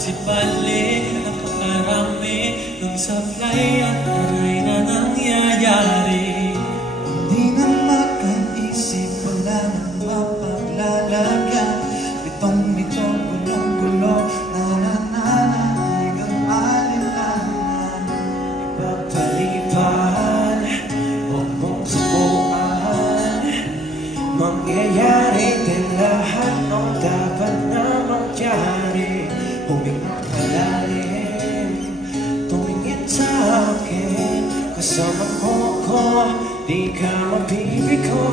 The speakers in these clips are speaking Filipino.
Si balik, napakarami ng sablay at aray na nangyayari. Hindi na makaisip, wala nang mapaglalagyan. Bitong-bito, gulong-gulo, nananana, hanggang malinlangan. Ipagpaliban, huwag mong subukan. Mangyayari din lahat ng dapat na mangyari. Huminga malalim, tumingin sa akin. Kasama mo ko, di ka mabibigo.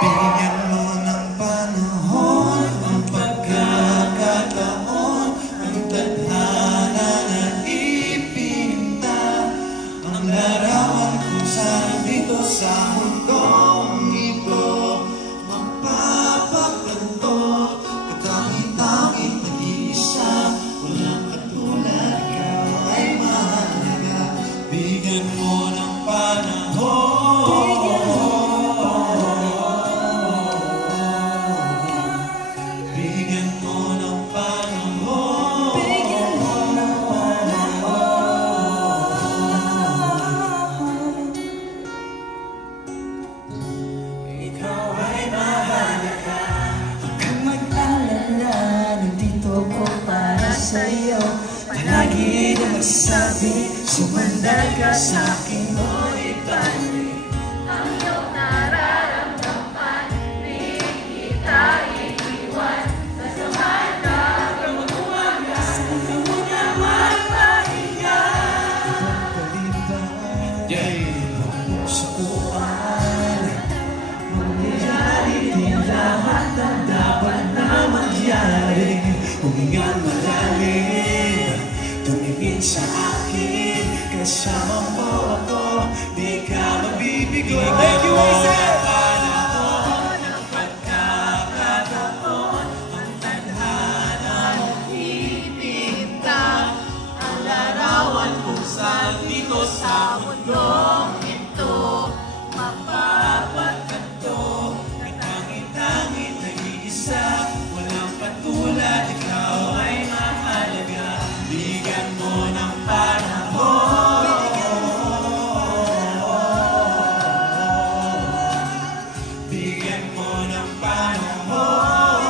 Bigyan mo ng panahon, ang pagkakataon, ang tadhana na ipinta, ang larawan kung saan dito sa mundong ito magpapaglanto. Katangin-tanging nag-iisa, walang katulad, ikaw ay mahalaga. Bigyan mo ng panahon, bigyan mo ng panahon, bigyan mo ng panahon. Ikaw ay mahalaga. Huwag kang mag-alala, nandito ko para sa'yo. Palagi na magsasabi, sumandal ka sa'kin mo ibalik. Ang iyong nararamdaman, di kita iiwan. Sasamahan ka hanggang mag-umaga, saan ka muna magpahinga. Huwag mong sukuan, Mangyayari din lahat ng dapat na mangyari. huminga malalim, tumingin sa akin. Kasama mo ako, di ka mabibigo. Thank you, Isaac! Panahon, ang pagkakataon, ang tadhana mong ipinta, ang larawan kung saan dito sa mundong ito mapapagtanto. May tanging-tanging nag-iisa, walang patulad, ikaw ay mahalaga. Bigyan mo ng panahon, bigyan mo ng panahon.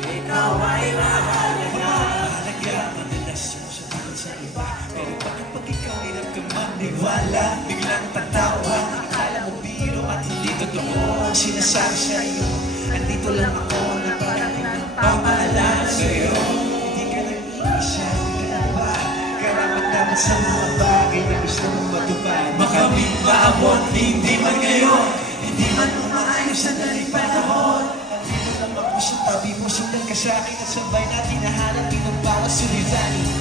Ikaw ay mahalaga. Mahalaga, madalas sumasabihin sa iba, pero kapag ikaw ay nagkamaniwala, biglang tatawa. Akala mo biro at hindi totoo ang sinasabi sa iyo. Andito lang ako na parating nagpapaalala sa iyo. Hindi ka nag-iisa, hindi ka ba? Karapat-dapat sa mga bagay na gusto mong matupad. Makamit maabot, hindi man ngayon, hindi man umaayos sa daling panahon. Andito lang ako sa tabi mo, sundan ka sa akin at sabay natin nahanap ng bawat suliranin.